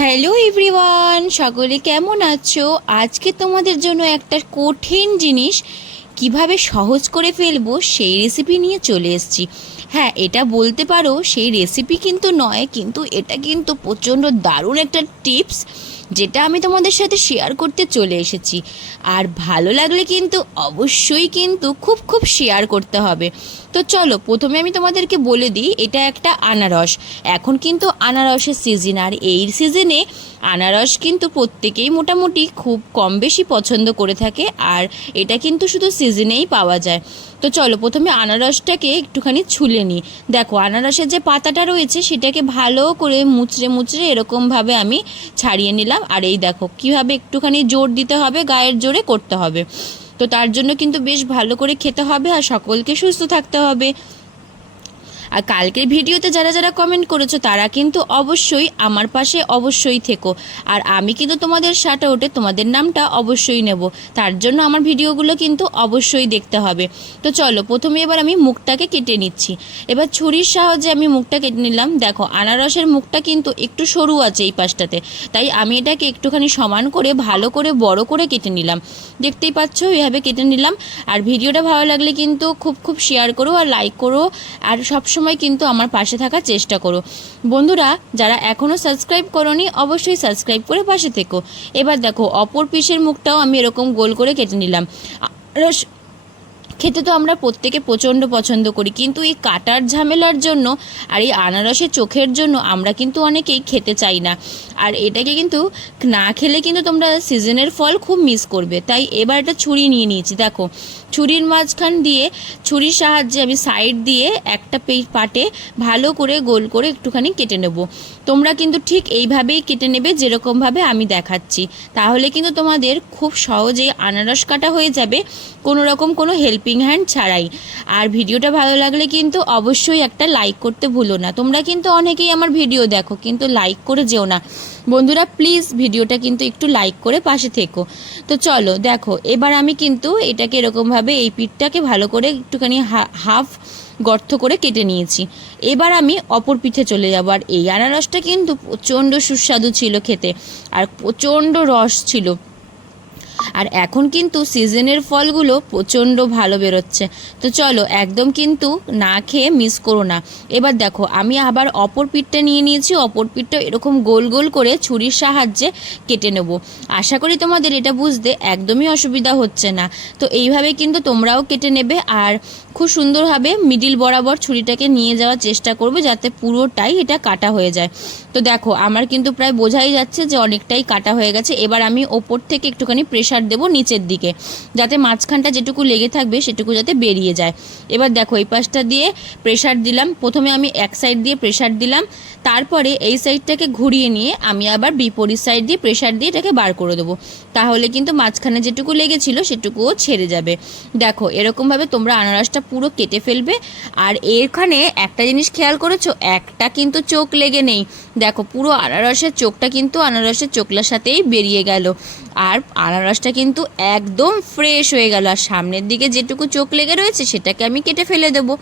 Hello everyone, সকলে কেমন আছো? আজকে তোমাদের জন্য একটা কঠিন জিনিস কীভাবে সহজ করে ফেলব সেই রেসিপি নিয়ে চলে এসেছি। হ্যাঁ এটা বলতে পারো, সেই রেসিপি কিন্তু নয়, কিন্তু এটা কিন্তু প্রচণ্ড দারুণ একটা টিপস যেটা আমি তোমাদের সাথে শেয়ার করতে চলে এসেছি। আর ভালো লাগলে কিন্তু অবশ্যই কিন্তু খুব খুব শেয়ার করতে হবে। তো চলো, প্রথমে আমি তোমাদেরকে বলে দিই, এটা একটা আনারস। এখন কিন্তু আনারসের সিজন আর এই সিজনে আনারস কিন্তু প্রত্যেকেই মোটামুটি খুব কম বেশি পছন্দ করে থাকে, আর এটা কিন্তু শুধু সিজনেই পাওয়া যায়। তো চলো, প্রথমে আনারসটাকে একটুখানি ছুলে নিই। দেখো, আনারসের যে পাতাটা রয়েছে, সেটাকে ভালো করে মুচড়ে মুচড়ে এরকমভাবে আমি ছাড়িয়ে নিলাম। আর এই দেখো, কীভাবে একটুখানি জোর দিতে হবে, গায়ের জোরে করতে হবে। তো তার জন্য কিন্তু বেশ ভালো করে খেতে হবে আর সকলকে সুস্থ থাকতে হবে। আর কালকের ভিডিওতে যারা যারা কমেন্ট করেছ, তারা কিন্তু অবশ্যই আমার পাশে অবশ্যই থেকো। আর আমি কিন্তু তোমাদের সাটা ওঠে তোমাদের নামটা অবশ্যই নেব। তার জন্য আমার ভিডিওগুলো কিন্তু অবশ্যই দেখতে হবে। তো চলো, প্রথমে এবার আমি মুখটাকে কেটে নিচ্ছি। এবার ছুরির সাহায্যে আমি মুখটা কেটে নিলাম। দেখো, আনারসের মুখটা কিন্তু একটু সরু আছে এই পাশটাতে। তাই আমি এটাকে একটুখানি সমান করে, ভালো করে, বড় করে কেটে নিলাম। দেখতেই পাচ্ছ, এইভাবে কেটে নিলাম। আর ভিডিওটা ভালো লাগলে কিন্তু খুব খুব শেয়ার করো আর লাইক করো। আর সবসময় কিন্তু আমার পাশে থাকার চেষ্টা করো। বন্ধুরা, যারা এখনও সাবস্ক্রাইব করনি, অবশ্যই সাবস্ক্রাইব করে পাশে থেকো। এবার দেখো, অপর পিসের মুখটাও আমি এরকম গোল করে কেটে নিলাম। খেতে তো আমরা প্রত্যেকে প্রচণ্ড পছন্দ করি। কিন্তু এই কাটার ঝামেলার জন্য আর এই আনারসের চোখের জন্য আমরা কিন্তু অনেকেই খেতে চাই না। আর এটাকে কিন্তু না খেলে কিন্তু তোমরা সিজনের ফল খুব মিস করবে। তাই এবার একটা ছুরি নিয়ে নিয়েছি, দেখো। ছুরির মাঝখান দিয়ে, ছুরির সাহায্যে আমি সাইড দিয়ে একটা পাটে ভালো করে গোল করে একটুখানি কেটে নেব। তোমরা কিন্তু ঠিক এইভাবেই কেটে নেবে যেরকমভাবে আমি দেখাচ্ছি। তাহলে কিন্তু তোমাদের খুব সহজেই আনারস কাটা হয়ে যাবে। কোনো রকম কোনো হেল্পিং হ্যান্ড ছাড়াই। আর ভিডিওটা ভালো লাগলে কিন্তু অবশ্যই একটা লাইক করতে ভুলো না। তোমরা কিন্তু অনেকেই আমার ভিডিও দেখো, কিন্তু লাইক করে যেও না। বন্ধুরা প্লিজ ভিডিওটা কিন্তু একটু লাইক করে পাশে থেকো। তো চলো, দেখো, এবার আমি কিন্তু এটাকে এরকমভাবে এই পিঠটাকে ভালো করে একটুখানি হাফ গর্ত করে কেটে নিয়েছি। এবার আমি অপর পিঠে চলে যাব। আর এই আনারসটা কিন্তু প্রচণ্ড সুস্বাদু ছিল খেতে। আর প্রচণ্ড রস ছিল। আর এখন কিন্তু সিজনের ফলগুলো প্রচণ্ড ভালো বেরোচ্ছে। তো চলো, একদম কিন্তু না খেয়ে মিস করো না। এবার দেখো, আমি আবার অপর পিঠটা নিয়ে নিয়েছি, অপর পিঠটা এরকম গোল গোল করে ছুরির সাহায্যে কেটে নেব। আশা করি তোমাদের এটা বুঝতে একদমই অসুবিধা হচ্ছে না। তো এইভাবে কিন্তু তোমরাও কেটে নেবে আর খুব সুন্দরভাবে মিডিল বরাবর ছুরিটাকে নিয়ে যাওয়ার চেষ্টা করবে যাতে পুরোটাই এটা কাটা হয়ে যায়। তো দেখো, আমার কিন্তু প্রায় বোঝাই যাচ্ছে যে অনেকটাই কাটা হয়ে গেছে। এবার আমি ওপর থেকে একটুখানি প্রেশার দেবো নিচের দিকে, যাতে মাঝখানটা যেটুকু লেগে থাকবে সেটুকু যাতে বেরিয়ে যায়। এবার দেখো এই পাশটা দিয়ে প্রেশার দিলাম। প্রথমে আমি এক সাইড দিয়ে প্রেশার দিলাম, তারপরে এই সাইডটাকে ঘুরিয়ে নিয়ে আমি আবার বিপরীত সাইড দিয়ে প্রেশার দিয়ে এটাকে বার করে দেবো। তাহলে কিন্তু মাঝখানে যেটুকু লেগেছিল সেটুকুও ছেড়ে যাবে। দেখো এরকমভাবে তোমরা আনারসটা পুরো কেটে ফেলবে। আর এখানে একটা জিনিস খেয়াল করেছ? একটা কিন্তু চোখ লেগে নেই। দেখো পুরো আনারসের চোখটা কিন্তু আনারসের চোখলার সাথেই বেরিয়ে গেল। আর আনারসটা কিন্তু একদম ফ্রেশ হয়ে গেল। আর সামনের দিকে যেটুকু চোখ লেগে রয়েছে, সেটাকে আমি কেটে ফেলে দেবো।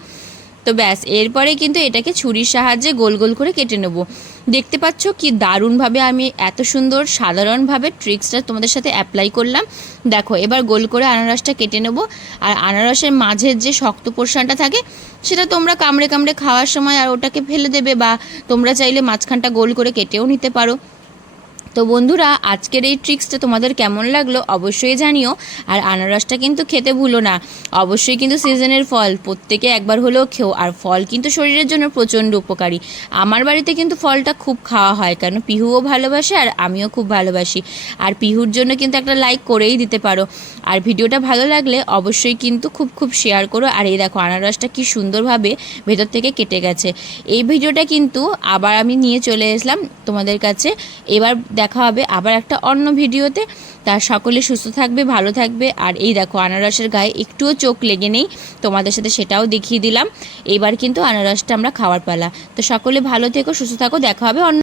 তো ব্যাস, এরপরে কিন্তু এটাকে ছুরির সাহায্যে গোল গোল করে কেটে নেব। দেখতে পাচ্ছ কি দারুণভাবে আমি এত সুন্দর সাধারণভাবে ট্রিক্সটা তোমাদের সাথে অ্যাপ্লাই করলাম। দেখো, এবার গোল করে আনারসটা কেটে নেব। আর আনারসের মাঝের যে শক্ত পোর্শনটা থাকে, সেটা তোমরা কামড়ে কামড়ে খাওয়ার সময় আর ওটাকে ফেলে দেবে বা তোমরা চাইলে মাঝখানটা গোল করে কেটেও নিতে পারো। তো বন্ধুরা, আজকের এই ট্রিক্সটা তোমাদের কেমন লাগল অবশ্যই জানিও, আর আনারসটা কিন্তু খেতে ভুলো না। অবশ্যই কিন্তু সিজনের ফল, প্রত্যেকে একবার হলেও খেও, আর ফল কিন্তু শরীরের জন্য প্রচণ্ড উপকারী। আমার বাড়িতে কিন্তু ফলটা খুব খাওয়া হয়, কারণ পিহুও ভালোবাসে আর আমিও খুব ভালোবাসি। আর পিহুর জন্য কিন্তু একটা লাইক করেই দিতে পারো। আর ভিডিওটা ভালো লাগলে অবশ্যই কিন্তু খুব খুব শেয়ার করো। আর এই দেখো, আনারসটা কি সুন্দরভাবে ভেতর থেকে কেটে গেছে। এই ভিডিওটা কিন্তু আবার আমি নিয়ে চলে এসলাম তোমাদের কাছে। এবার দেখা হবে আবার একটা অন্য ভিডিওতে। তা সকলে সুস্থ থাকবে, ভালো থাকবে। আর এই দেখো, আনারসের গায়ে একটুও চোখ লেগে নেই। তোমাদের সাথে সেটাও দেখিয়ে দিলাম। এবার কিন্তু আনারসটা আমরা খাওয়ার পালা। তো সকলে ভালো থেকো, সুস্থ থাকো। দেখা হবে অন্য